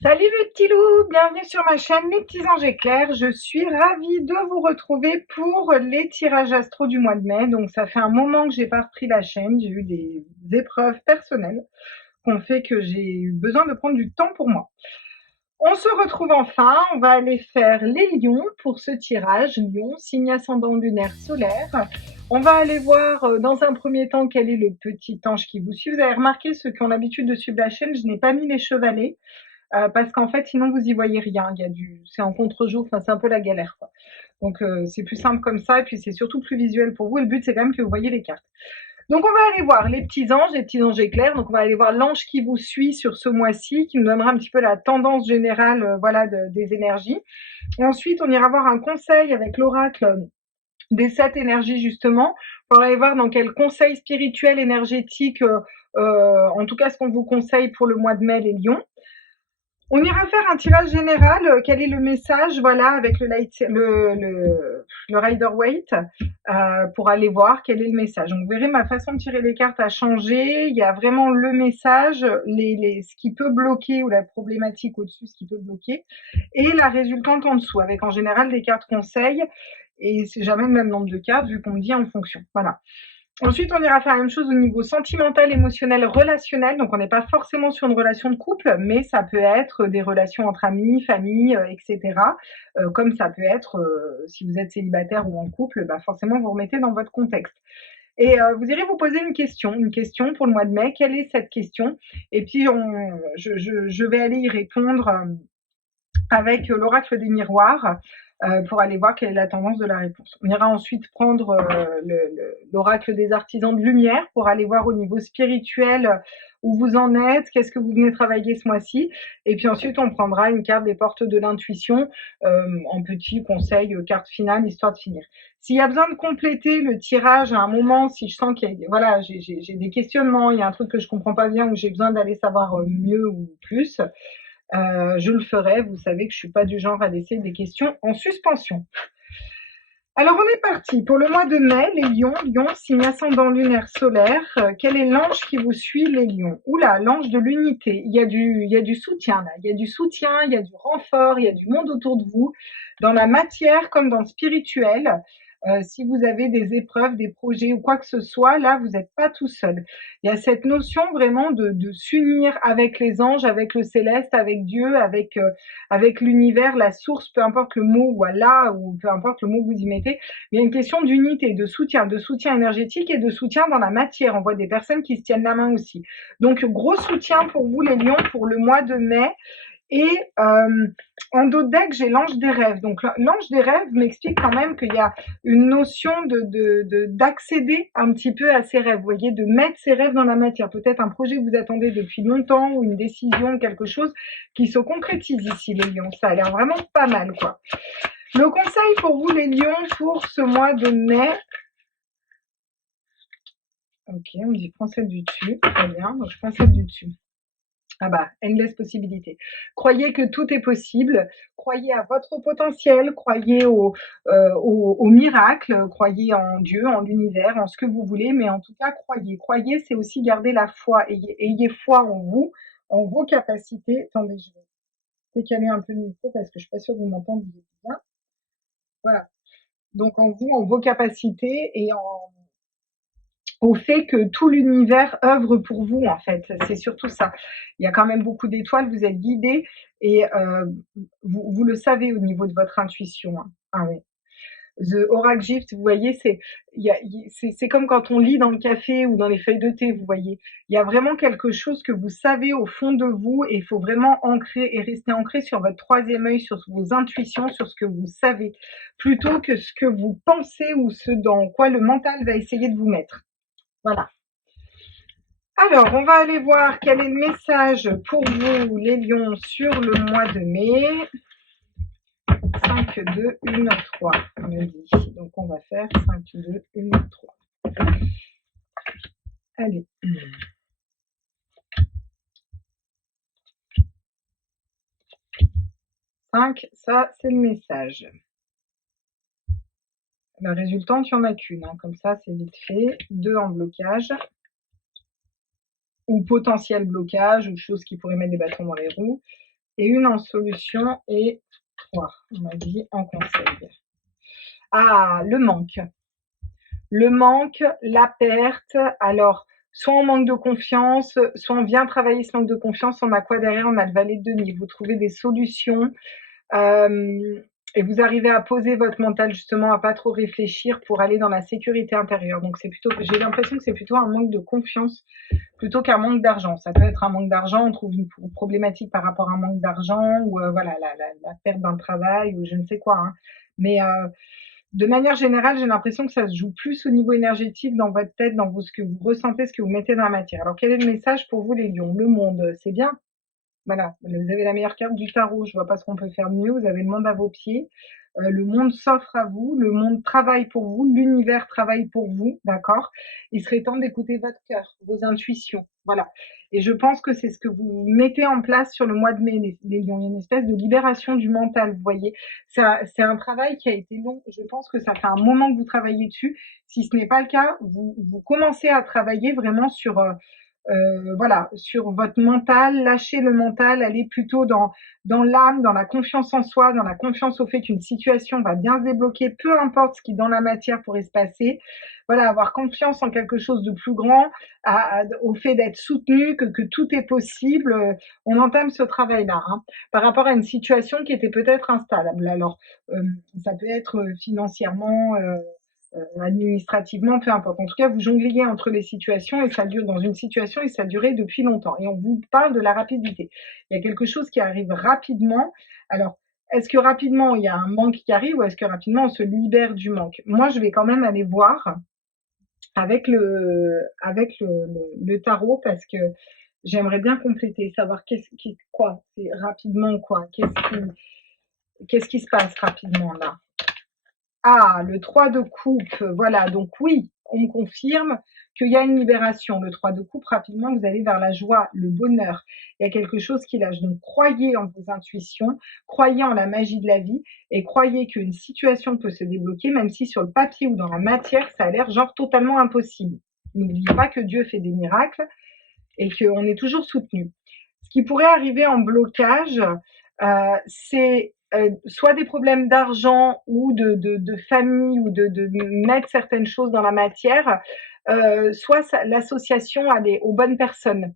Salut les petits loups, bienvenue sur ma chaîne Les Petits Anges Éclairs. Je suis ravie de vous retrouver pour les tirages astro du mois de mai. Donc ça fait un moment que j'ai pas repris la chaîne, j'ai eu des épreuves personnelles qui ont fait que j'ai eu besoin de prendre du temps pour moi. On se retrouve enfin, on va aller faire les lions pour ce tirage. Lion, signe ascendant lunaire solaire. On va aller voir dans un premier temps quel est le petit ange qui vous suit. Vous avez remarqué, ceux qui ont l'habitude de suivre la chaîne, je n'ai pas mis les chevalets. Parce qu'en fait, sinon, vous y voyez rien. C'est en contre-jour, enfin, c'est un peu la galère, quoi. Donc, c'est plus simple comme ça, et puis c'est surtout plus visuel pour vous. Et le but, c'est quand même que vous voyez les cartes. Donc, on va aller voir les petits anges éclairs. Donc, on va aller voir l'ange qui vous suit sur ce mois-ci, qui nous donnera un petit peu la tendance générale, voilà, des énergies. Et ensuite, on ira voir un conseil avec l'oracle des 7 énergies, justement, pour aller voir dans quel conseil spirituel, énergétique, en tout cas, ce qu'on vous conseille pour le mois de mai, les lions. On ira faire un tirage général. Quel est le message, voilà, avec le Rider Waite, pour aller voir quel est le message. Donc, vous verrez, ma façon de tirer les cartes a changé. Il y a vraiment le message, ce qui peut bloquer ou la problématique au-dessus, ce qui peut bloquer, et la résultante en dessous, avec en général des cartes conseils. Et c'est jamais le même nombre de cartes vu qu'on me dit en fonction. Voilà. Ensuite, on ira faire la même chose au niveau sentimental, émotionnel, relationnel. Donc, on n'est pas forcément sur une relation de couple, mais ça peut être des relations entre amis, famille, etc. Comme ça peut être, si vous êtes célibataire ou en couple, bah forcément, vous remettez dans votre contexte. Et vous irez vous poser une question pour le mois de mai. Quelle est cette question? Et puis, je vais aller y répondre avec l'oracle des miroirs, pour aller voir quelle est la tendance de la réponse. On ira ensuite prendre l'oracle des artisans de lumière pour aller voir au niveau spirituel où vous en êtes, qu'est-ce que vous venez travailler ce mois-ci. Et puis ensuite, on prendra une carte des portes de l'intuition, en petit conseil, carte finale, histoire de finir. S'il y a besoin de compléter le tirage à un moment, si je sens qu'il y a, voilà, j'ai des questionnements, il y a un truc que je comprends pas bien ou j'ai besoin d'aller savoir mieux ou plus, je le ferai. Vous savez que je suis pas du genre à laisser des questions en suspension. Alors on est parti pour le mois de mai, les lions. Lion, signe ascendant lunaire solaire. Quel est l'ange qui vous suit, les lions? Oula, l'ange de l'unité. Il y a du soutien là. Il y a du soutien, il y a du renfort, il y a du monde autour de vous, dans la matière comme dans le spirituel. Si vous avez des épreuves, des projets ou quoi que ce soit, là, vous n'êtes pas tout seul. Il y a cette notion vraiment de s'unir avec les anges, avec le céleste, avec Dieu, avec l'univers, la source, peu importe le mot, ou Allah, ou peu importe le mot que vous y mettez. Mais il y a une question d'unité, de soutien énergétique et de soutien dans la matière. On voit des personnes qui se tiennent la main aussi. Donc, gros soutien pour vous, les lions, pour le mois de mai. Et en dos de deck, j'ai l'ange des rêves. Donc l'ange des rêves m'explique quand même qu'il y a une notion d'accéder un petit peu à ses rêves. Vous voyez, de mettre ses rêves dans la matière. Peut-être un projet que vous attendez depuis longtemps ou une décision, quelque chose qui se concrétise ici, les lions. Ça a l'air vraiment pas mal, quoi. Le conseil pour vous, les lions, pour ce mois de mai. Ok, on me dit prends celle du dessus. Très bien, donc je prends celle du dessus. Ah bah, endless possibilités. Croyez que tout est possible, croyez à votre potentiel, croyez au miracle, croyez en Dieu, en l'univers, en ce que vous voulez, mais en tout cas, croyez. Croyez, c'est aussi garder la foi. Ayez foi en vous, en vos capacités. Attendez, je vais décaler un peu le micro parce que je suis pas sûre que vous m'entendiez bien. Voilà. Donc en vous, en vos capacités et au fait que tout l'univers œuvre pour vous, en fait. C'est surtout ça. Il y a quand même beaucoup d'étoiles, vous êtes guidés et vous le savez au niveau de votre intuition, hein. Ah oui. The Oracle Gift, vous voyez, c'est comme quand on lit dans le café ou dans les feuilles de thé, vous voyez. Il y a vraiment quelque chose que vous savez au fond de vous et il faut vraiment ancrer et rester ancré sur votre troisième œil, sur vos intuitions, sur ce que vous savez, plutôt que ce que vous pensez ou ce dans quoi le mental va essayer de vous mettre. Voilà. Alors, on va aller voir quel est le message pour vous, les lions, sur le mois de mai. 5, 2, 1, 3, on me dit. Donc, on va faire 5, 2, 1, 3. Allez. 5, ça, c'est le message. La résultante, il n'y en a qu'une. Hein. Comme ça, c'est vite fait. 2 en blocage. Ou potentiel blocage, ou chose qui pourrait mettre des bâtons dans les roues. et une en solution et 3, on m'a dit, en conseil. Ah, le manque. Le manque, la perte. Alors, soit on manque de confiance, soit on vient travailler ce manque de confiance. On a quoi derrière? On a le valet de denier. Vous trouvez des solutions et vous arrivez à poser votre mental justement, à pas trop réfléchir pour aller dans la sécurité intérieure. Donc c'est plutôt, j'ai l'impression que c'est plutôt un manque de confiance plutôt qu'un manque d'argent. Ça peut être un manque d'argent, on trouve une problématique par rapport à un manque d'argent ou voilà la perte d'un travail ou je ne sais quoi. Hein. Mais de manière générale, j'ai l'impression que ça se joue plus au niveau énergétique dans votre tête, dans ce que vous ressentez, ce que vous mettez dans la matière. Alors quel est le message pour vous les lions? Le monde, c'est bien. Voilà, vous avez la meilleure carte du tarot, je vois pas ce qu'on peut faire de mieux, vous avez le monde à vos pieds, le monde s'offre à vous, le monde travaille pour vous, l'univers travaille pour vous, d'accord? Il serait temps d'écouter votre cœur, vos intuitions, voilà. Et je pense que c'est ce que vous mettez en place sur le mois de mai, les lions, il y a une espèce de libération du mental, vous voyez? C'est un travail qui a été long, je pense que ça fait un moment que vous travaillez dessus. Si ce n'est pas le cas, vous commencez à travailler vraiment sur, voilà, sur votre mental, lâchez le mental, allez plutôt dans l'âme, dans la confiance en soi, dans la confiance au fait qu'une situation va bien se débloquer, peu importe ce qui dans la matière pourrait se passer. Voilà, avoir confiance en quelque chose de plus grand, au fait d'être soutenu, que tout est possible. On entame ce travail-là, hein, par rapport à une situation qui était peut-être instable. Alors, ça peut être financièrement, administrativement, peu importe. En tout cas, vous jongliez entre les situations et ça dure dans une situation et ça durait depuis longtemps. Et on vous parle de la rapidité. Il y a quelque chose qui arrive rapidement. Alors, est-ce que rapidement il y a un manque qui arrive ou est-ce que rapidement on se libère du manque? Moi, je vais quand même aller voir avec le tarot parce que j'aimerais bien compléter, savoir quoi, c'est rapidement quoi, qu'est-ce qui se passe rapidement là? Ah, le 3 de coupe, voilà, donc oui, on me confirme qu'il y a une libération. Le 3 de coupe, rapidement, vous allez vers la joie, le bonheur. Il y a quelque chose qui lâche. Donc, croyez en vos intuitions, croyez en la magie de la vie et croyez qu'une situation peut se débloquer, même si sur le papier ou dans la matière, ça a l'air genre totalement impossible. N'oubliez pas que Dieu fait des miracles et qu'on est toujours soutenu. Ce qui pourrait arriver en blocage, c'est soit des problèmes d'argent ou de famille ou de mettre certaines choses dans la matière, soit l'association aux bonnes personnes.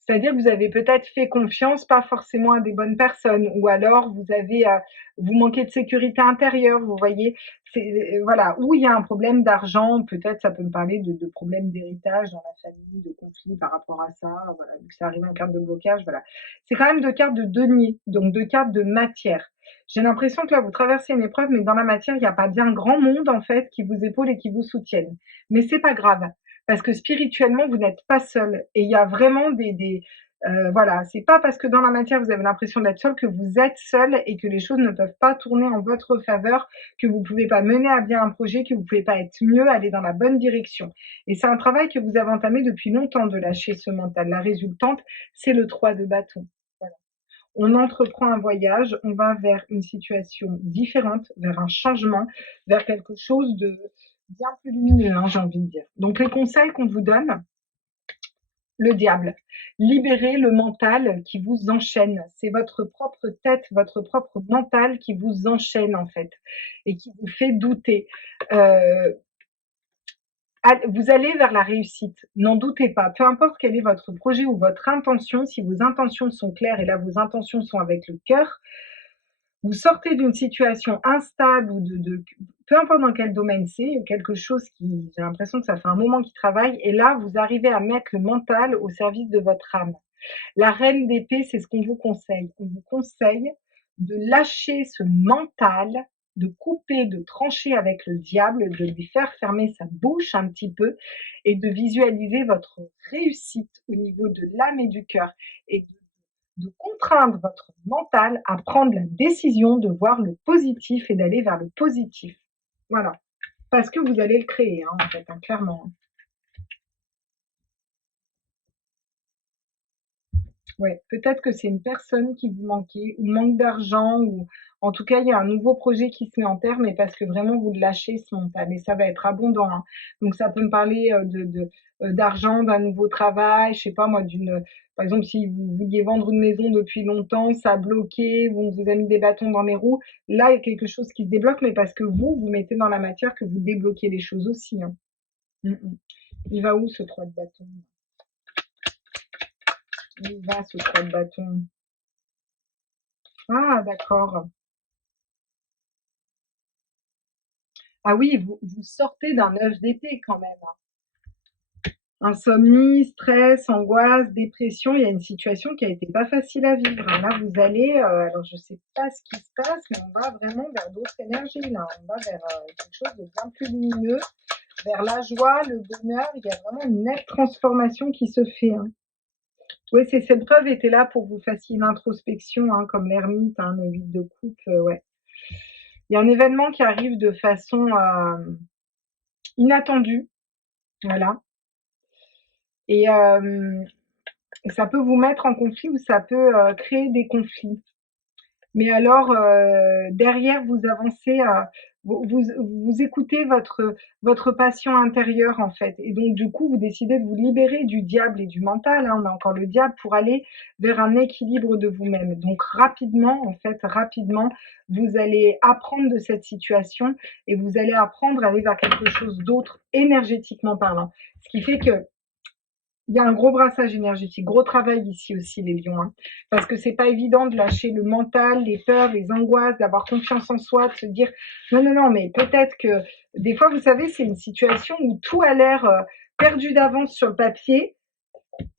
C'est-à-dire que vous avez peut-être fait confiance, pas forcément à des bonnes personnes, ou alors vous manquez de sécurité intérieure, vous voyez. Voilà, où il y a un problème d'argent, peut-être ça peut me parler de problèmes d'héritage dans la famille, de conflits par rapport à ça, voilà, vu que ça arrive en carte de blocage, voilà. C'est quand même deux cartes de denier, donc deux cartes de matière. J'ai l'impression que là, vous traversez une épreuve, mais dans la matière, il n'y a pas bien grand monde, en fait, qui vous épaule et qui vous soutienne. Mais c'est pas grave parce que spirituellement, vous n'êtes pas seul. Et il y a vraiment voilà, c'est pas parce que dans la matière, vous avez l'impression d'être seul que vous êtes seul et que les choses ne peuvent pas tourner en votre faveur, que vous pouvez pas mener à bien un projet, que vous pouvez pas être mieux, aller dans la bonne direction. Et c'est un travail que vous avez entamé depuis longtemps de lâcher ce mental. La résultante, c'est le 3 de bâton. Voilà. On entreprend un voyage, on va vers une situation différente, vers un changement, vers quelque chose de bien plus lumineux, hein, j'ai envie de dire. Donc les conseils qu'on vous donne, le diable. Libérez le mental qui vous enchaîne. C'est votre propre tête, votre propre mental qui vous enchaîne en fait et qui vous fait douter. Euh, vous allez vers la réussite, n'en doutez pas. Peu importe quel est votre projet ou votre intention, si vos intentions sont claires et là vos intentions sont avec le cœur, vous sortez d'une situation instable ou peu importe dans quel domaine c'est, quelque chose qui, j'ai l'impression que ça fait un moment qu'il travaille, et là, vous arrivez à mettre le mental au service de votre âme. La reine d'épée, c'est ce qu'on vous conseille. On vous conseille de lâcher ce mental, de couper, de trancher avec le diable, de lui faire fermer sa bouche un petit peu et de visualiser votre réussite au niveau de l'âme et du cœur et de contraindre votre mental à prendre la décision de voir le positif et d'aller vers le positif. Voilà. Parce que vous allez le créer, hein, en fait, hein, clairement. Ouais, peut-être que c'est une personne qui vous manquait ou manque d'argent ou en tout cas, il y a un nouveau projet qui se met en terre, mais parce que vraiment vous le lâchez ce mental et ça va être abondant, hein. Donc ça peut me parler, d'argent, d'un nouveau travail, je sais pas moi, par exemple, si vous vouliez vendre une maison depuis longtemps, ça a bloqué, on vous a mis des bâtons dans les roues. Là, il y a quelque chose qui se débloque, mais parce que vous mettez dans la matière que vous débloquez les choses aussi, hein. Mmh mh. Il va où ce 3 de bâton? Il va ce 3 de bâton? Ah d'accord. Ah oui, vous sortez d'un œuf d'été quand même, hein. Insomnie, stress, angoisse, dépression, il y a une situation qui a été pas facile à vivre, hein. Là, vous allez, alors je sais pas ce qui se passe, mais on va vraiment vers d'autres énergies là. On va vers, quelque chose de bien plus lumineux, vers la joie, le bonheur. Il y a vraiment une nette transformation qui se fait, hein. Oui, ces épreuves étaient là pour que vous fassiez une introspection, hein, comme l'ermite, hein, le 8 de coupe, ouais. Il y a un événement qui arrive de façon, inattendue, voilà. Et ça peut vous mettre en conflit ou ça peut, créer des conflits. Mais alors, derrière vous avancez, vous écoutez votre passion intérieure, en fait et donc du coup, vous décidez de vous libérer du diable et du mental, hein, on a encore le diable pour aller vers un équilibre de vous-même. Donc rapidement, en fait, rapidement, vous allez apprendre de cette situation et vous allez apprendre à aller vers quelque chose d'autre énergétiquement parlant. Ce qui fait que il y a un gros brassage énergétique, gros travail ici aussi les lions, hein, parce que c'est pas évident de lâcher le mental, les peurs, les angoisses, d'avoir confiance en soi, de se dire non, non, non, mais peut-être que des fois, vous savez, c'est une situation où tout a l'air perdu d'avance sur le papier,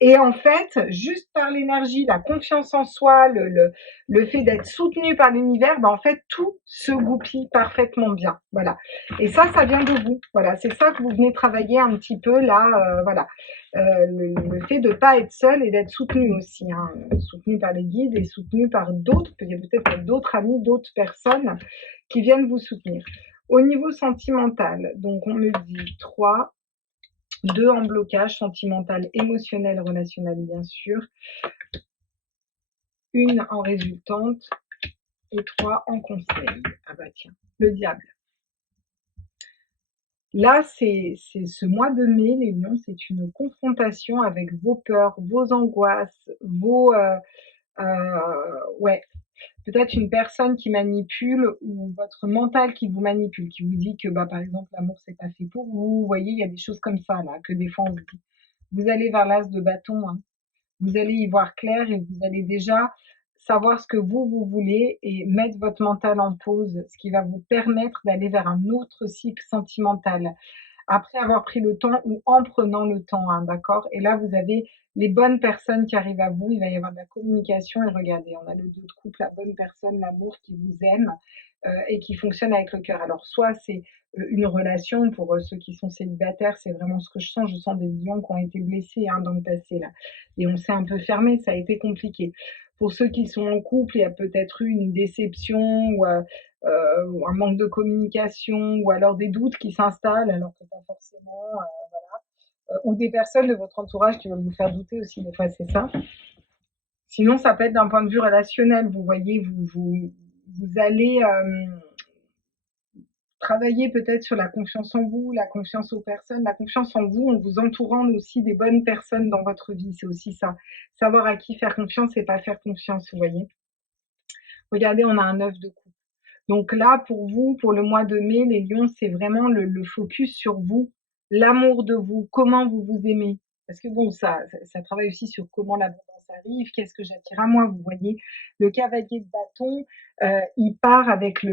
et en fait, juste par l'énergie, la confiance en soi, le fait d'être soutenu par l'univers, ben en fait, tout se goupille parfaitement bien. Voilà. Et ça vient de vous. Voilà. C'est ça que vous venez travailler un petit peu là. Voilà. Le fait de ne pas être seul et d'être soutenu aussi. Hein. Soutenu par les guides et soutenu par d'autres. Il y a peut-être d'autres amis, d'autres personnes qui viennent vous soutenir. Au niveau sentimental, donc on me dit 3, 2 en blocage sentimental, émotionnel, relationnel, bien sûr. 1 en résultante et 3 en conseil. Ah bah tiens, le diable. Là, c'est ce mois de mai, les lions, c'est une confrontation avec vos peurs, vos angoisses, ouais, peut-être une personne qui manipule ou votre mental qui vous manipule, qui vous dit que, bah, par exemple, l'amour, c'est pas fait pour vous. Vous voyez, il y a des choses comme ça, là, que des fois on vous dit. Vous allez vers l'as de bâton, hein. Vous allez y voir clair et vous allez déjà savoir ce que vous voulez et mettre votre mental en pause, ce qui va vous permettre d'aller vers un autre cycle sentimental. Après avoir pris le temps ou en prenant le temps, hein, d'accord? Et là, vous avez les bonnes personnes qui arrivent à vous, il va y avoir de la communication et regardez, on a le 2 de coupe, la bonne personne, l'amour qui vous aime, et qui fonctionne avec le cœur. Alors soit c'est, une relation pour, ceux qui sont célibataires, c'est vraiment ce que je sens des lions qui ont été blessés, hein, dans le passé là et on s'est un peu fermé, ça a été compliqué. Pour ceux qui sont en couple, il y a peut-être eu une déception ou un manque de communication ou alors des doutes qui s'installent alors que pas forcément, ou des personnes de votre entourage qui veulent vous faire douter aussi, des fois, c'est ça. Sinon, ça peut être d'un point de vue relationnel, vous voyez, vous allez travailler peut-être sur la confiance en vous, la confiance aux personnes, la confiance en vous en vous entourant aussi des bonnes personnes dans votre vie, c'est aussi ça. Savoir à qui faire confiance et pas faire confiance, vous voyez. Regardez, on a un œuf de coupe. Donc là, pour vous, pour le mois de mai, les lions, c'est vraiment le focus sur vous, l'amour de vous, comment vous vous aimez. Parce que bon, ça travaille aussi sur comment l'abondance arrive, qu'est-ce que j'attire à moi, vous voyez. Le cavalier de bâton, il part avec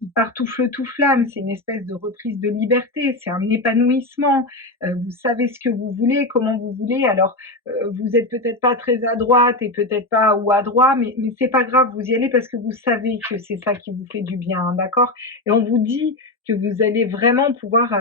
il part tout feu, tout flamme. C'est une espèce de reprise de liberté, c'est un épanouissement. Vous savez ce que vous voulez, comment vous voulez. Alors, vous êtes peut-être pas très à droite et peut-être pas ou à droite, mais c'est pas grave, vous y allez parce que vous savez que c'est ça qui vous fait du bien, hein, d'accord? Et on vous dit que vous allez vraiment pouvoir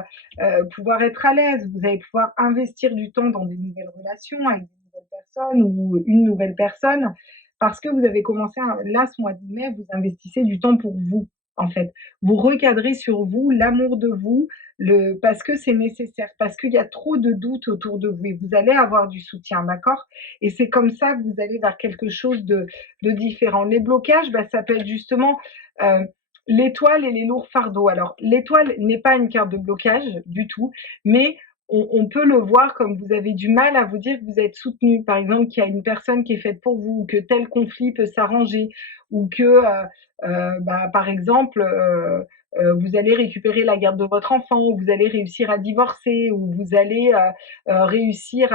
être à l'aise, vous allez pouvoir investir du temps dans des nouvelles relations avec des nouvelles personnes ou une nouvelle personne parce que vous avez commencé là, ce mois de mai, vous investissez du temps pour vous. en fait. Vous recadrez sur vous, l'amour de vous, parce que c'est nécessaire, parce qu'il y a trop de doutes autour de vous et vous allez avoir du soutien, d'accord? Et c'est comme ça que vous allez vers quelque chose de différent. Les blocages, bah, ça peut être justement euh, l'étoile et les lourds fardeaux. Alors, l'étoile n'est pas une carte de blocage du tout, mais on peut le voir comme vous avez du mal à vous dire que vous êtes soutenu. Par exemple, qu'il y a une personne qui est faite pour vous, ou que tel conflit peut s'arranger, ou que, bah, par exemple, vous allez récupérer la garde de votre enfant, ou vous allez réussir à divorcer, ou vous allez réussir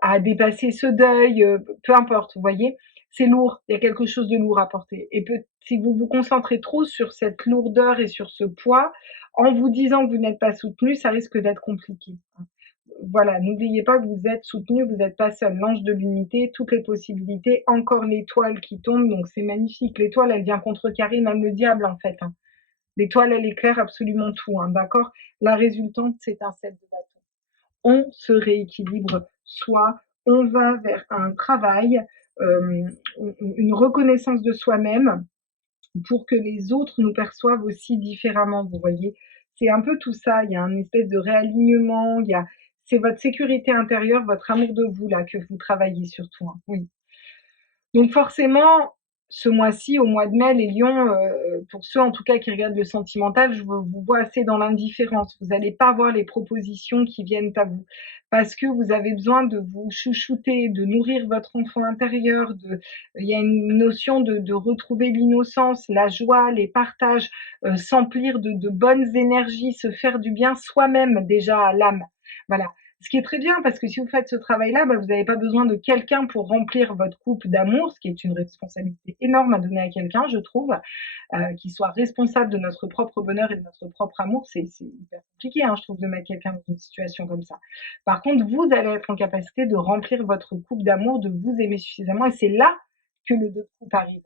à dépasser ce deuil, peu importe, vous voyez, c'est lourd, il y a quelque chose de lourd à porter. Et si vous vous concentrez trop sur cette lourdeur et sur ce poids, en vous disant que vous n'êtes pas soutenu, ça risque d'être compliqué. Voilà, n'oubliez pas que vous êtes soutenu, vous n'êtes pas seul. L'ange de l'unité, toutes les possibilités, encore l'étoile qui tombe, donc c'est magnifique. L'étoile, elle vient contrecarrer même le diable en fait. L'étoile, elle éclaire absolument tout, d'accord? La résultante, c'est un 7 de bâton. On se rééquilibre soi, on va vers un travail, euh, une reconnaissance de soi-même pour que les autres nous perçoivent aussi différemment, vous voyez. C'est un peu tout ça, il y a un espèce de réalignement, c'est votre sécurité intérieure, votre amour de vous là que vous travaillez surtout, hein, oui. Donc forcément, ce mois-ci, au mois de mai, les lions, pour ceux en tout cas qui regardent le sentimental, je vous vois assez dans l'indifférence. Vous n'allez pas voir les propositions qui viennent à vous parce que vous avez besoin de vous chouchouter, de nourrir votre enfant intérieur. Il y a une notion de retrouver l'innocence, la joie, les partages, s'emplir de bonnes énergies, se faire du bien soi-même déjà à l'âme. Voilà. Ce qui est très bien, parce que si vous faites ce travail-là, bah, vous n'avez pas besoin de quelqu'un pour remplir votre coupe d'amour, ce qui est une responsabilité énorme à donner à quelqu'un, je trouve, qui soit responsable de notre propre bonheur et de notre propre amour. C'est hyper compliqué, hein, je trouve, de mettre quelqu'un dans une situation comme ça. Par contre, vous allez être en capacité de remplir votre coupe d'amour, de vous aimer suffisamment, et c'est là que le 2 de coupe arrive.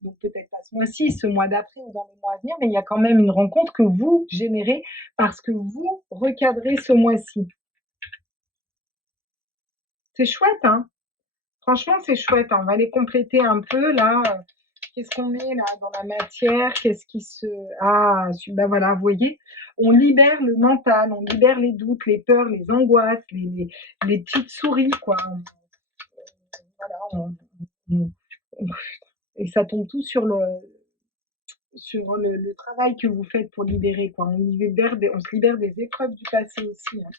Donc peut-être pas ce mois-ci, ce mois d'après ou dans les mois à venir, mais il y a quand même une rencontre que vous générez parce que vous recadrez ce mois-ci. C'est chouette, hein. Franchement, c'est chouette, hein. On va les compléter un peu là. Qu'est-ce qu'on met là dans la matière? Qu'est-ce qui se... Ah, ben voilà, vous voyez, on libère le mental, on libère les doutes, les peurs, les angoisses, les petites souris, quoi. Voilà, on- on- et ça tombe tout sur le travail que vous faites pour libérer, quoi. On se libère des épreuves du passé aussi, hein.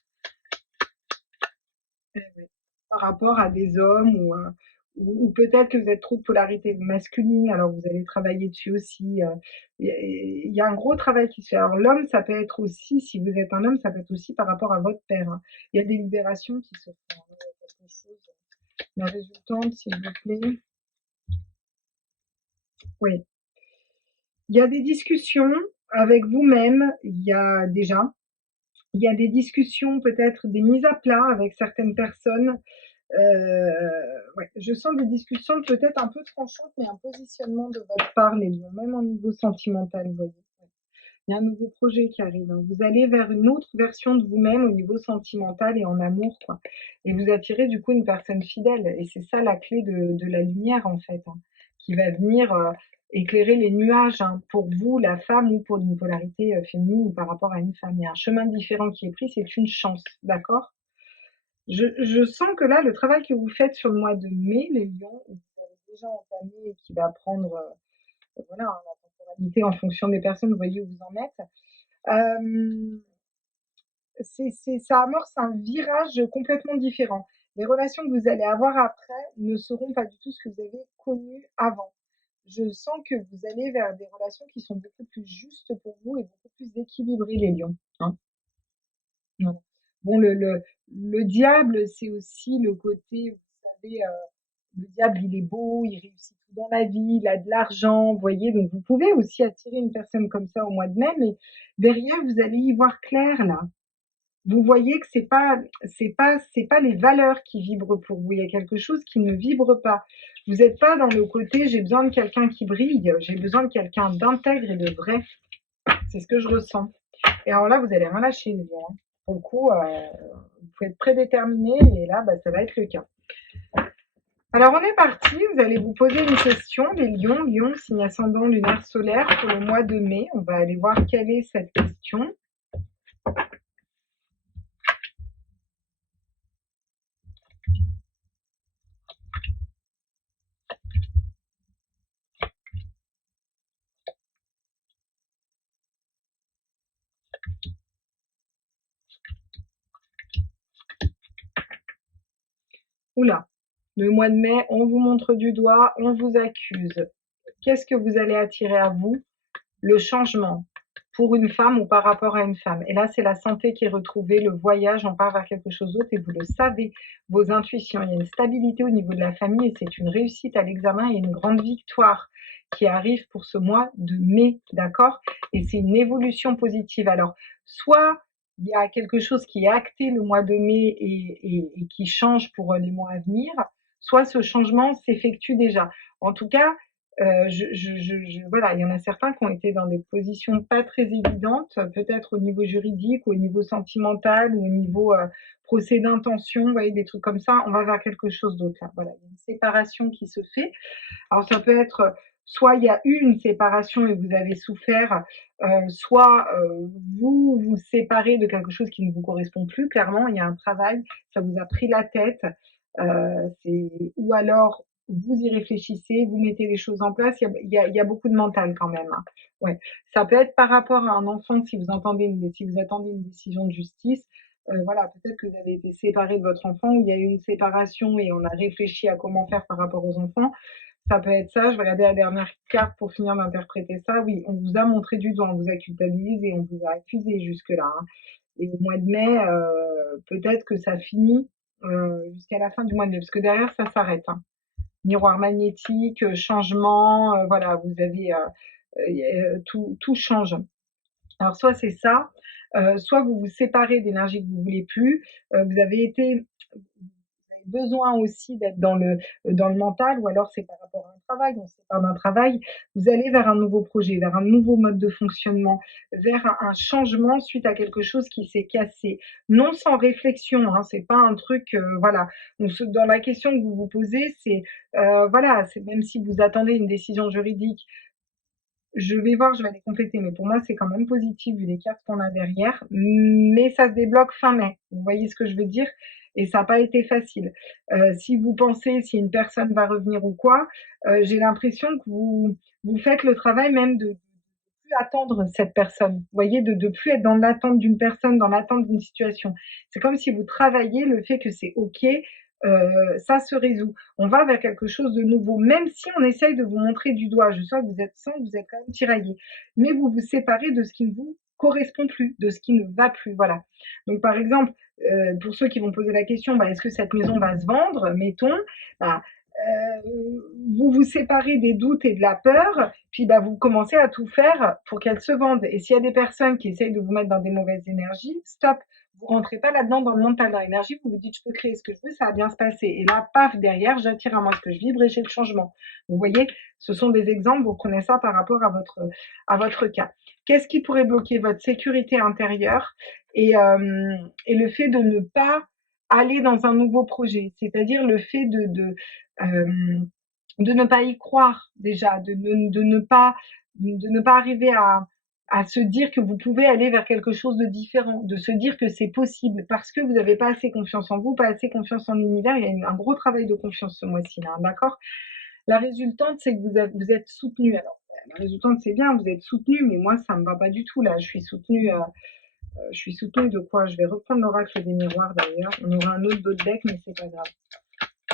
Eh ouais. Par rapport à des hommes ou peut-être que vous êtes trop de polarité masculine, alors vous allez travailler dessus aussi. Il y a un gros travail qui se fait. Alors l'homme, ça peut être aussi, si vous êtes un homme, ça peut être aussi par rapport à votre père, hein. Il y a des libérations qui se font, hein. Quelque chose. La résultante, s'il vous plaît. Oui. Il y a des discussions avec vous-même, il y a des discussions, peut-être des mises à plat avec certaines personnes. Ouais, je sens des discussions peut-être un peu tranchantes, mais un positionnement de votre part, les lions, même au niveau sentimental, vous voyez. Ouais. Il y a un nouveau projet qui arrive, hein. Vous allez vers une autre version de vous-même au niveau sentimental et en amour, quoi. Et vous attirez du coup une personne fidèle. Et c'est ça la clé de la lumière, en fait, hein, qui va venir éclairer les nuages, hein, pour vous, la femme, ou pour une polarité féminine ou par rapport à une femme. Il y a un chemin différent qui est pris, c'est une chance, d'accord? Je sens que là, le travail que vous faites sur le mois de mai, les lions, vous avez déjà entamé et qui va prendre voilà, hein, la temporalité en fonction des personnes, vous voyez où vous en êtes. Euh, Ça amorce un virage complètement différent. Les relations que vous allez avoir après ne seront pas du tout ce que vous avez connu avant. Je sens que vous allez vers des relations qui sont beaucoup plus justes pour vous et beaucoup plus équilibrées, les lions, hein. Voilà. Bon, le diable, c'est aussi le côté, vous savez, le diable, il est beau, il réussit tout dans la vie, il a de l'argent, vous voyez. Donc, vous pouvez aussi attirer une personne comme ça au mois de mai, mais derrière, vous allez y voir clair, là. Vous voyez que c'est pas les valeurs qui vibrent pour vous. Il y a quelque chose qui ne vibre pas. Vous n'êtes pas dans le côté, j'ai besoin de quelqu'un qui brille, j'ai besoin de quelqu'un d'intègre et de vrai. C'est ce que je ressens. Et alors là, vous allez rien lâcher, les gars, hein. Pour le coup, vous pouvez être prédéterminé et là, bah, ça va être le cas. Alors on est parti, vous allez vous poser une question, les lions, lion, signe ascendant lunaire solaire pour le mois de mai. On va aller voir quelle est cette question. Oula, le mois de mai, on vous montre du doigt, on vous accuse. Qu'est-ce que vous allez attirer à vous? Le changement pour une femme ou par rapport à une femme. Et là, c'est la santé qui est retrouvée, le voyage, on part vers quelque chose d'autre et vous le savez, vos intuitions. Il y a une stabilité au niveau de la famille et c'est une réussite à l'examen et une grande victoire qui arrive pour ce mois de mai, d'accord? Et c'est une évolution positive. Alors, soit il y a quelque chose qui est acté le mois de mai et qui change pour les mois à venir, soit ce changement s'effectue déjà. En tout cas, voilà, il y en a certains qui ont été dans des positions pas très évidentes, peut-être au niveau juridique, ou au niveau sentimental, ou au niveau procès d'intention, vous voyez, des trucs comme ça. On va vers quelque chose d'autre là. Voilà, il y a une séparation qui se fait. Alors ça peut être soit il y a eu une séparation et vous avez souffert, soit vous vous séparez de quelque chose qui ne vous correspond plus. Clairement, il y a un travail, ça vous a pris la tête, ou alors vous y réfléchissez, vous mettez les choses en place. Il y a beaucoup de mental quand même, hein. Ouais. Ça peut être par rapport à un enfant si vous si vous attendez une décision de justice. Voilà, peut-être que vous avez été séparé de votre enfant ou il y a eu une séparation et on a réfléchi à comment faire par rapport aux enfants. Ça peut être ça. Je vais regarder la dernière carte pour finir d'interpréter ça. Oui, on vous a montré du doigt, on vous a culpabilisé et on vous a accusé jusque-là, hein. Et au mois de mai, peut-être que ça finit jusqu'à la fin du mois de mai, parce que derrière, ça s'arrête, hein. Miroir magnétique, changement, voilà, vous avez tout change. Alors soit c'est ça, soit vous vous séparez d'énergie que vous voulez plus, vous avez été besoin aussi d'être dans le mental, ou alors c'est par rapport à un travail, on se sépare d'un travail, vous allez vers un nouveau projet, vers un nouveau mode de fonctionnement, vers un changement suite à quelque chose qui s'est cassé. Non sans réflexion, hein, c'est pas un truc, voilà. Donc, dans la question que vous vous posez, c'est, voilà, c'est même si vous attendez une décision juridique, je vais voir, je vais les compléter, mais pour moi, c'est quand même positif vu les cartes qu'on a derrière. Mais ça se débloque fin mai. Vous voyez ce que je veux dire? Et ça n'a pas été facile. Si vous pensez si une personne va revenir ou quoi, j'ai l'impression que vous faites le travail même de plus attendre cette personne. Vous voyez, de plus être dans l'attente d'une personne, dans l'attente d'une situation. C'est comme si vous travaillez le fait que c'est OK, ça se résout. On va vers quelque chose de nouveau, même si on essaye de vous montrer du doigt. Je sens que vous êtes sans, vous êtes quand même tiraillé. Mais vous vous séparez de ce qui ne vous correspond plus, de ce qui ne va plus. Voilà. Donc, par exemple, pour ceux qui vont poser la question, bah, est-ce que cette maison va se vendre, mettons, bah, vous vous séparez des doutes et de la peur, puis bah, vous commencez à tout faire pour qu'elle se vende. Et s'il y a des personnes qui essayent de vous mettre dans des mauvaises énergies, stop. Vous rentrez pas là-dedans dans le mental, dans l'énergie, vous vous dites je peux créer ce que je veux, ça va bien se passer. Et là, paf, derrière, j'attire à moi ce que je vibre et j'ai le changement. Vous voyez, ce sont des exemples, vous prenez ça par rapport à votre cas. Qu'est-ce qui pourrait bloquer votre sécurité intérieure et le fait de ne pas aller dans un nouveau projet, c'est-à-dire le fait de ne pas y croire déjà, de ne pas arriver à se dire que vous pouvez aller vers quelque chose de différent, de se dire que c'est possible parce que vous n'avez pas assez confiance en vous, pas assez confiance en l'univers. Il y a un gros travail de confiance ce mois-ci, là, d'accord? La résultante, c'est que vous êtes soutenu. Alors, la résultante, c'est bien, vous êtes soutenu, mais moi, ça me va pas du tout, là. Je suis soutenue de quoi? Je vais reprendre l'oracle des miroirs, d'ailleurs. On aura un autre deck, mais c'est pas grave.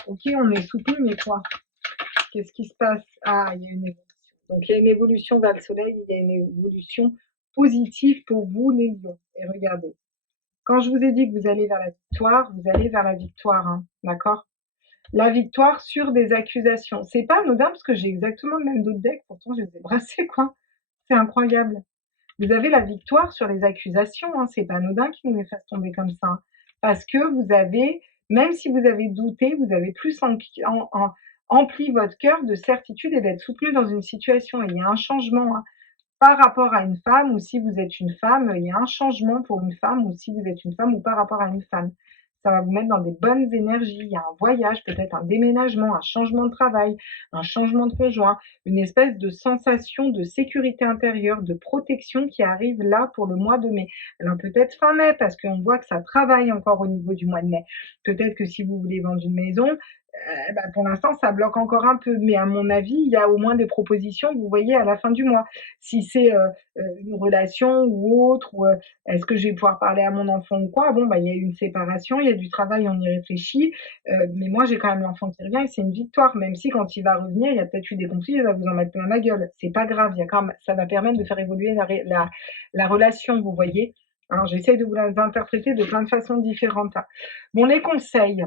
Ok, on est soutenu, mais quoi? Qu'est-ce qui se passe? Ah, il y a une évolution. Donc, il y a une évolution vers le soleil, il y a une évolution positive pour vous, les lions. Et regardez, quand je vous ai dit que vous allez vers la victoire, vous allez vers la victoire, hein, d'accord? La victoire sur des accusations. C'est pas anodin parce que j'ai exactement le même d'autres decks, pourtant je les ai brassés, quoi. C'est incroyable. Vous avez la victoire sur les accusations, hein. C'est pas anodin qu'ils nous les fassent tomber comme ça, hein. Parce que vous avez, même si vous avez douté, vous avez plus empli votre cœur de certitude et d'être soutenu dans une situation. Et il y a un changement, hein, par rapport à une femme, ou si vous êtes une femme, il y a un changement pour une femme, ou si vous êtes une femme, ou par rapport à une femme. ça va vous mettre dans des bonnes énergies. Il y a un voyage, peut-être un déménagement, un changement de travail, un changement de conjoint, une espèce de sensation de sécurité intérieure, de protection qui arrive là pour le mois de mai. Alors peut-être fin mai, parce qu'on voit que ça travaille encore au niveau du mois de mai. Peut-être que si vous voulez vendre une maison, bah, pour l'instant, ça bloque encore un peu. Mais à mon avis, il y a au moins des propositions, vous voyez, à la fin du mois. Si c'est une relation ou autre, ou est-ce que je vais pouvoir parler à mon enfant ou quoi, bon, bah, il y a eu une séparation, il y a du travail, on y réfléchit. Mais moi, j'ai quand même l'enfant qui revient et c'est une victoire, même si quand il va revenir, il y a peut-être eu des conflits, il va vous en mettre plein la gueule. C'est pas grave, il y a quand même, ça va permettre de faire évoluer la relation, vous voyez. Alors, j'essaie de vous les interpréter de plein de façons différentes. Bon, les conseils.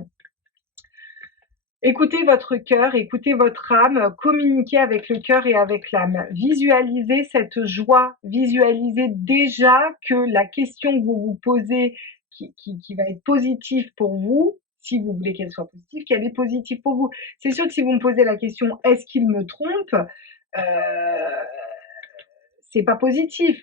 Écoutez votre cœur, écoutez votre âme, communiquez avec le cœur et avec l'âme. Visualisez cette joie, visualisez déjà que la question que vous vous posez, qui va être positive pour vous, si vous voulez qu'elle soit positive, qu'elle est positive pour vous. C'est sûr que si vous me posez la question est-ce qu'il me trompe, c'est pas positif.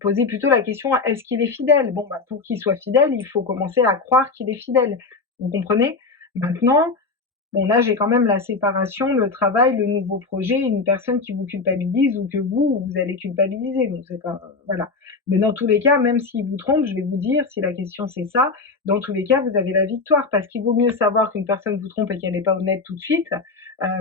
Posez plutôt la question est-ce qu'il est fidèle. Bon, bah, pour qu'il soit fidèle, il faut commencer à croire qu'il est fidèle. Vous comprenez? Maintenant, bon, là, j'ai quand même la séparation, le travail, le nouveau projet, une personne qui vous culpabilise ou que vous allez culpabiliser. Donc, c'est pas, voilà. Mais dans tous les cas, même s'il vous trompe, je vais vous dire, si la question c'est ça, dans tous les cas, vous avez la victoire parce qu'il vaut mieux savoir qu'une personne vous trompe et qu'elle n'est pas honnête tout de suite,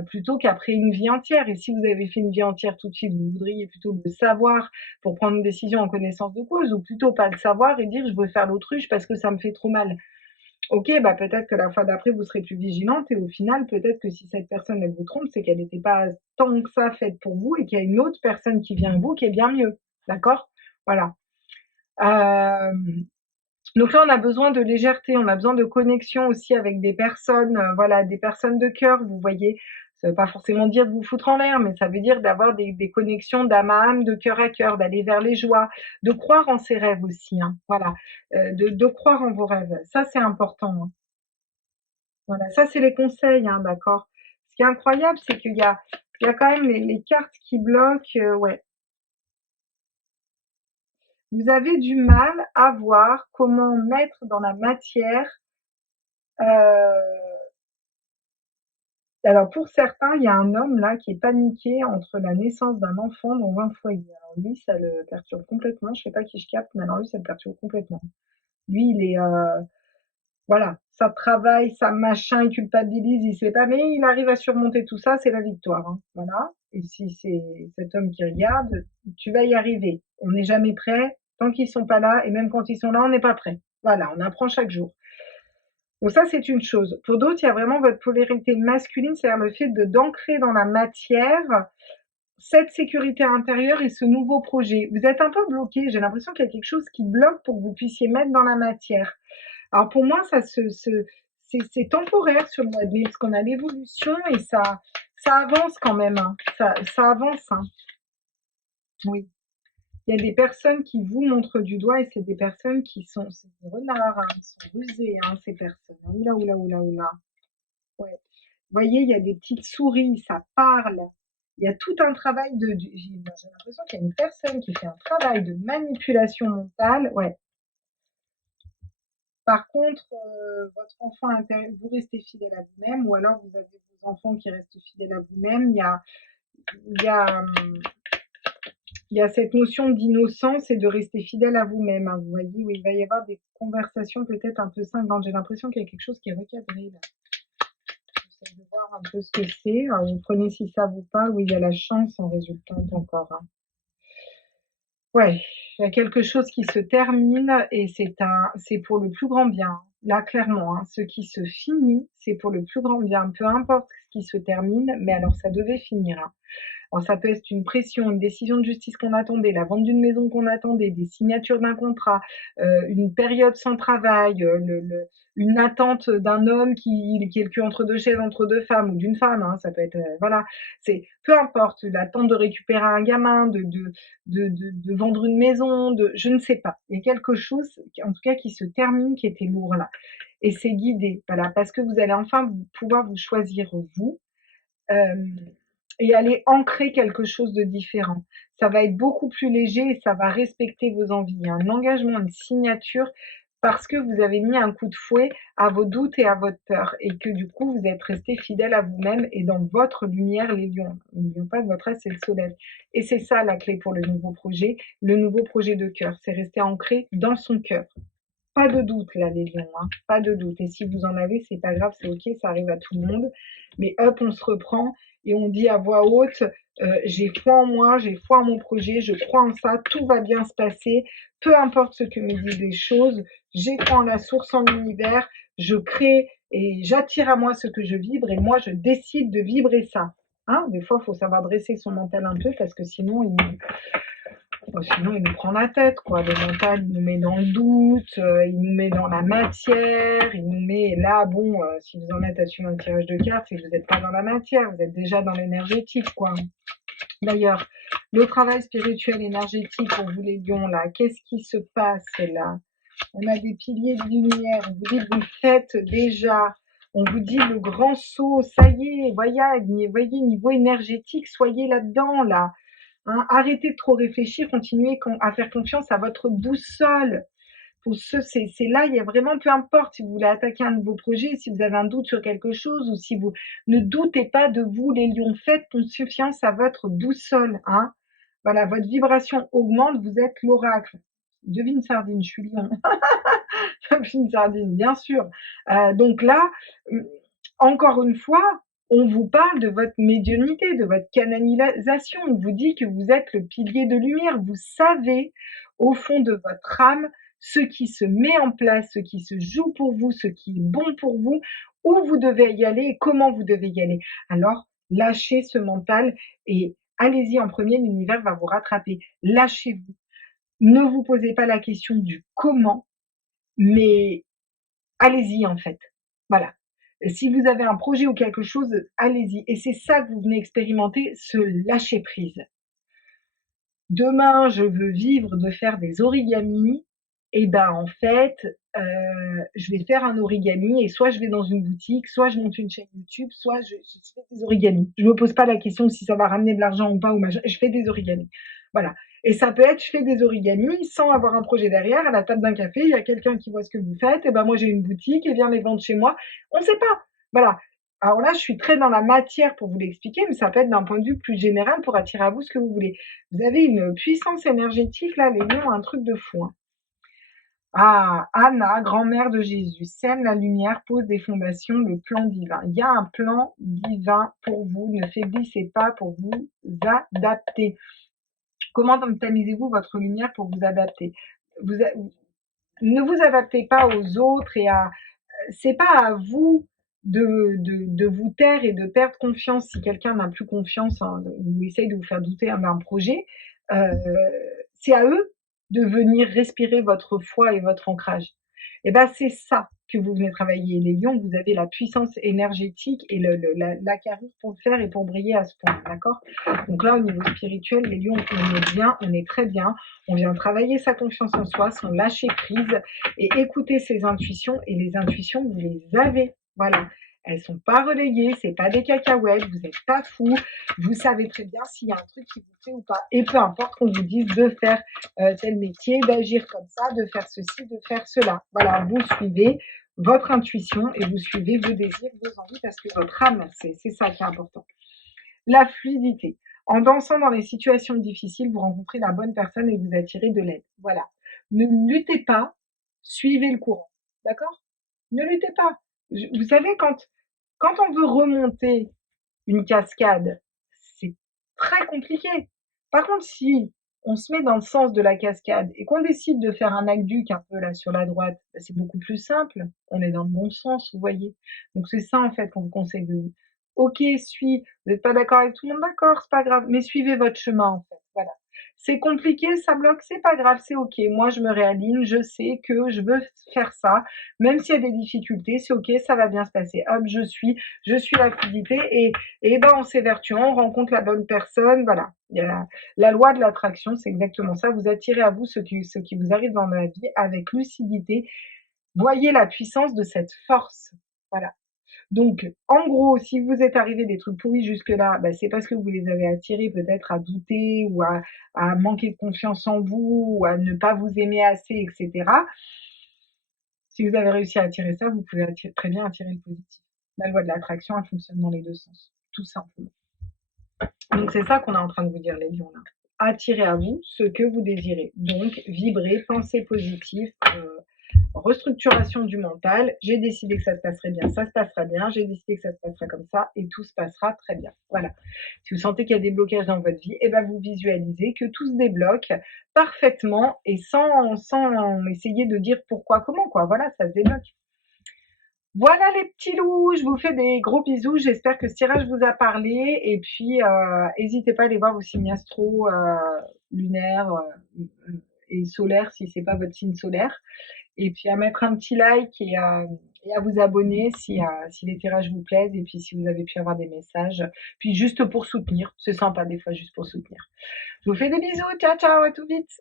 plutôt qu'après une vie entière. Et si vous avez fait une vie entière tout de suite, vous voudriez plutôt le savoir pour prendre une décision en connaissance de cause ou plutôt pas le savoir et dire je veux faire l'autruche parce que ça me fait trop mal. Ok, bah peut-être que la fois d'après, vous serez plus vigilante et au final, peut-être que si cette personne, elle vous trompe, c'est qu'elle n'était pas tant que ça faite pour vous et qu'il y a une autre personne qui vient à vous qui est bien mieux. D'accord? Voilà. Euh, donc là, on a besoin de légèreté, on a besoin de connexion aussi avec des personnes, voilà, des personnes de cœur, vous voyez. Ça veut pas forcément dire de vous foutre en l'air, mais ça veut dire d'avoir des connexions d'âme à âme, de cœur à cœur, d'aller vers les joies, de croire en ses rêves aussi, hein, voilà, de croire en vos rêves. Ça, c'est important, hein. Voilà, ça c'est les conseils, hein, d'accord. Ce qui est incroyable, c'est qu'il y a quand même les cartes qui bloquent. Ouais, vous avez du mal à voir comment mettre dans la matière. euh, Alors pour certains, il y a un homme là qui est paniqué entre la naissance d'un enfant dans un foyer. Alors lui, ça le perturbe complètement. Je sais pas qui je capte, mais alors lui, ça le perturbe complètement. Lui, il est, voilà, ça travaille, ça machin, il culpabilise, il sait pas, mais il arrive à surmonter tout ça, c'est la victoire, hein. Voilà. Et si c'est cet homme qui regarde, tu vas y arriver. On n'est jamais prêt tant qu'ils sont pas là, et même quand ils sont là, on n'est pas prêt. Voilà, on apprend chaque jour. Donc ça, c'est une chose. Pour d'autres, il y a vraiment votre polarité masculine, c'est-à-dire le fait de d'ancrer dans la matière cette sécurité intérieure et ce nouveau projet. Vous êtes un peu bloqué, j'ai l'impression qu'il y a quelque chose qui bloque pour que vous puissiez mettre dans la matière. Alors pour moi, c'est temporaire sur le mois de mai, parce qu'on a l'évolution et ça avance quand même, hein. Ça avance, hein. Oui. Il y a des personnes qui vous montrent du doigt et c'est des personnes c'est des renards, hein, ils sont rusés, hein, ces personnes. Oula, oula, oula, oula. Ouais. Vous voyez, il y a des petites souris, ça parle. Il y a tout un travail j'ai l'impression qu'il y a une personne qui fait un travail de manipulation mentale. Ouais. Par contre, votre enfant intérieur, vous restez fidèle à vous-même, ou alors vous avez vos enfants qui restent fidèles à vous-même. Il y a, il y a cette notion d'innocence et de rester fidèle à vous-même, hein, vous voyez, où il va y avoir des conversations peut-être un peu cinglantes. J'ai l'impression qu'il y a quelque chose qui est recadré là. J'essaie de voir un peu ce que c'est. Alors, vous prenez si ça vous parle, oui, il y a la chance en résultante encore, hein. Ouais, il y a quelque chose qui se termine et c'est pour le plus grand bien. Là, clairement, hein, ce qui se finit, c'est pour le plus grand bien. Peu importe ce qui se termine, mais alors ça devait finir, hein. Alors ça peut être une pression, une décision de justice qu'on attendait, la vente d'une maison qu'on attendait, des signatures d'un contrat, une période sans travail, une attente d'un homme qui est le cul entre deux chaises, entre deux femmes, ou d'une femme, hein, ça peut être, voilà, c'est peu importe, l'attente de récupérer un gamin, de vendre une maison, je ne sais pas. Il y a quelque chose, en tout cas, qui se termine, qui était lourd là. Et c'est guidé, voilà, parce que vous allez enfin pouvoir vous choisir vous, euh, et aller ancrer quelque chose de différent. Ça va être beaucoup plus léger et ça va respecter vos envies. Un engagement, une signature, parce que vous avez mis un coup de fouet à vos doutes et à votre peur et que du coup vous êtes resté fidèle à vous-même et dans votre lumière les lions. N'oublions pas que votre axe c'est le soleil. Et c'est ça la clé pour le nouveau projet de cœur, c'est rester ancré dans son cœur. Pas de doute là les lions, hein, pas de doute. Et si vous en avez, c'est pas grave, c'est ok, ça arrive à tout le monde. Mais hop, on se reprend et on dit à voix haute, j'ai foi en moi, j'ai foi en mon projet, je crois en ça, tout va bien se passer, peu importe ce que me disent les choses, j'ai foi en la source, en l'univers, je crée et j'attire à moi ce que je vibre et moi je décide de vibrer ça. Hein, des fois, il faut savoir dresser son mental un peu parce que sinon, sinon, il nous prend la tête, quoi. Le mental, il nous met dans le doute, il nous met dans la matière, il nous met là, bon, si vous en êtes à suivre un tirage de cartes, c'est que vous n'êtes pas dans la matière, vous êtes déjà dans l'énergétique, quoi. D'ailleurs, le travail spirituel énergétique pour vous les lions, là, qu'est-ce qui se passe là? On a des piliers de lumière, on vous dit que vous le faites déjà. On vous dit le grand saut, ça y est, voyez, niveau énergétique, soyez là-dedans, là. Hein, arrêtez de trop réfléchir, continuez à faire confiance à votre boussole. Pour c'est là, il y a vraiment, peu importe si vous voulez attaquer un nouveau projet, si vous avez un doute sur quelque chose ou si vous ne doutez pas de vous, les lions, faites confiance à votre boussole. Hein. Voilà, votre vibration augmente, vous êtes l'oracle. Devine sardine, je suis lion. Devine sardine, bien sûr. Donc là, encore une fois, on vous parle de votre médiumnité, de votre canalisation. On vous dit que vous êtes le pilier de lumière. Vous savez, au fond de votre âme, ce qui se met en place, ce qui se joue pour vous, ce qui est bon pour vous, où vous devez y aller et comment vous devez y aller. Alors, lâchez ce mental et allez-y en premier, l'univers va vous rattraper. Lâchez-vous. Ne vous posez pas la question du comment, mais allez-y en fait. Voilà. Si vous avez un projet ou quelque chose, allez-y. Et c'est ça que vous venez expérimenter, ce lâcher prise. Demain, je veux vivre de faire des origamis. Et ben en fait, je vais faire un origami et soit je vais dans une boutique, soit je monte une chaîne YouTube, soit je fais des origamis. Je me pose pas la question si ça va ramener de l'argent ou pas ou machin. Je fais des origamis. Voilà. Et ça peut être, je fais des origamis sans avoir un projet derrière. À la table d'un café, il y a quelqu'un qui voit ce que vous faites. Et ben moi j'ai une boutique et vient les vendre chez moi. On ne sait pas. Voilà. Alors là, je suis très dans la matière pour vous l'expliquer, mais ça peut être d'un point de vue plus général pour attirer à vous ce que vous voulez. Vous avez une puissance énergétique là, les lions, un truc de fou. Hein. Ah, Anna, grand-mère de Jésus, sème la lumière, pose des fondations, le plan divin. Il y a un plan divin pour vous, ne faiblissez pas pour vous adapter. Comment tamisez-vous votre lumière pour vous adapter? Ne vous adaptez pas aux autres et à... C'est pas à vous de vous taire et de perdre confiance si quelqu'un n'a plus confiance ou essaye de vous faire douter d'un projet. Euh, c'est à eux de venir respirer votre foi et votre ancrage. Et ben c'est ça que vous venez travailler. Les lions, vous avez la puissance énergétique et la carrure pour le faire et pour briller à ce point, d'accord? Donc là, au niveau spirituel, les lions, on est bien, on est très bien. On vient travailler sa confiance en soi, son lâcher prise et écouter ses intuitions. Et les intuitions, vous les avez. Voilà. Elles sont pas relayées, c'est pas des cacahuètes, vous n'êtes pas fous, vous savez très bien s'il y a un truc qui vous plaît ou pas. Et peu importe qu'on vous dise de faire tel métier, d'agir comme ça, de faire ceci, de faire cela. Voilà, vous suivez votre intuition et vous suivez vos désirs, vos envies, parce que votre âme, c'est ça qui est important. La fluidité. En dansant dans les situations difficiles, vous rencontrez la bonne personne et vous attirez de l'aide. Voilà. Ne luttez pas, suivez le courant. D'accord? Ne luttez pas. Vous savez, quand on veut remonter une cascade, c'est très compliqué. Par contre, si on se met dans le sens de la cascade et qu'on décide de faire un aqueduc un peu là sur la droite, c'est beaucoup plus simple. On est dans le bon sens, vous voyez. Donc c'est ça en fait qu'on vous conseille de. Ok, vous n'êtes pas d'accord avec tout le monde, d'accord, c'est pas grave, mais suivez votre chemin en fait. Voilà. C'est compliqué, ça bloque, c'est pas grave, c'est ok. Moi, je me réaligne, je sais que je veux faire ça, même s'il y a des difficultés, c'est ok, ça va bien se passer. Hop, je suis la fluidité et ben on s'évertue, on rencontre la bonne personne, voilà. Il y a la loi de l'attraction, c'est exactement ça. Vous attirez à vous ce qui vous arrive dans la vie avec lucidité. Voyez la puissance de cette force. Voilà. Donc, en gros, si vous êtes arrivé des trucs pourris jusque-là, bah, c'est parce que vous les avez attirés peut-être à douter ou à manquer de confiance en vous ou à ne pas vous aimer assez, etc. Si vous avez réussi à attirer ça, vous pouvez très bien attirer le positif. La loi de l'attraction, elle fonctionne dans les deux sens, tout simplement. Donc c'est ça qu'on est en train de vous dire, les lions, là. Attirez à vous ce que vous désirez. Donc vibrez, pensez positif, restructuration du mental. J'ai décidé que ça se passerait bien, ça se passera bien. J'ai décidé que ça se passera comme ça et tout se passera très bien. Voilà. Si vous sentez qu'il y a des blocages dans votre vie, eh ben vous visualisez que tout se débloque parfaitement et sans essayer de dire pourquoi, comment, quoi. Voilà, ça se débloque. Voilà les petits loups, je vous fais des gros bisous, j'espère que ce tirage vous a parlé et puis n'hésitez pas à aller voir vos signes astro lunaires et solaires si c'est pas votre signe solaire et puis à mettre un petit like et à vous abonner si les tirages vous plaisent et puis si vous avez pu avoir des messages, puis juste pour soutenir, c'est sympa des fois juste pour soutenir. Je vous fais des bisous, ciao ciao, à tout vite.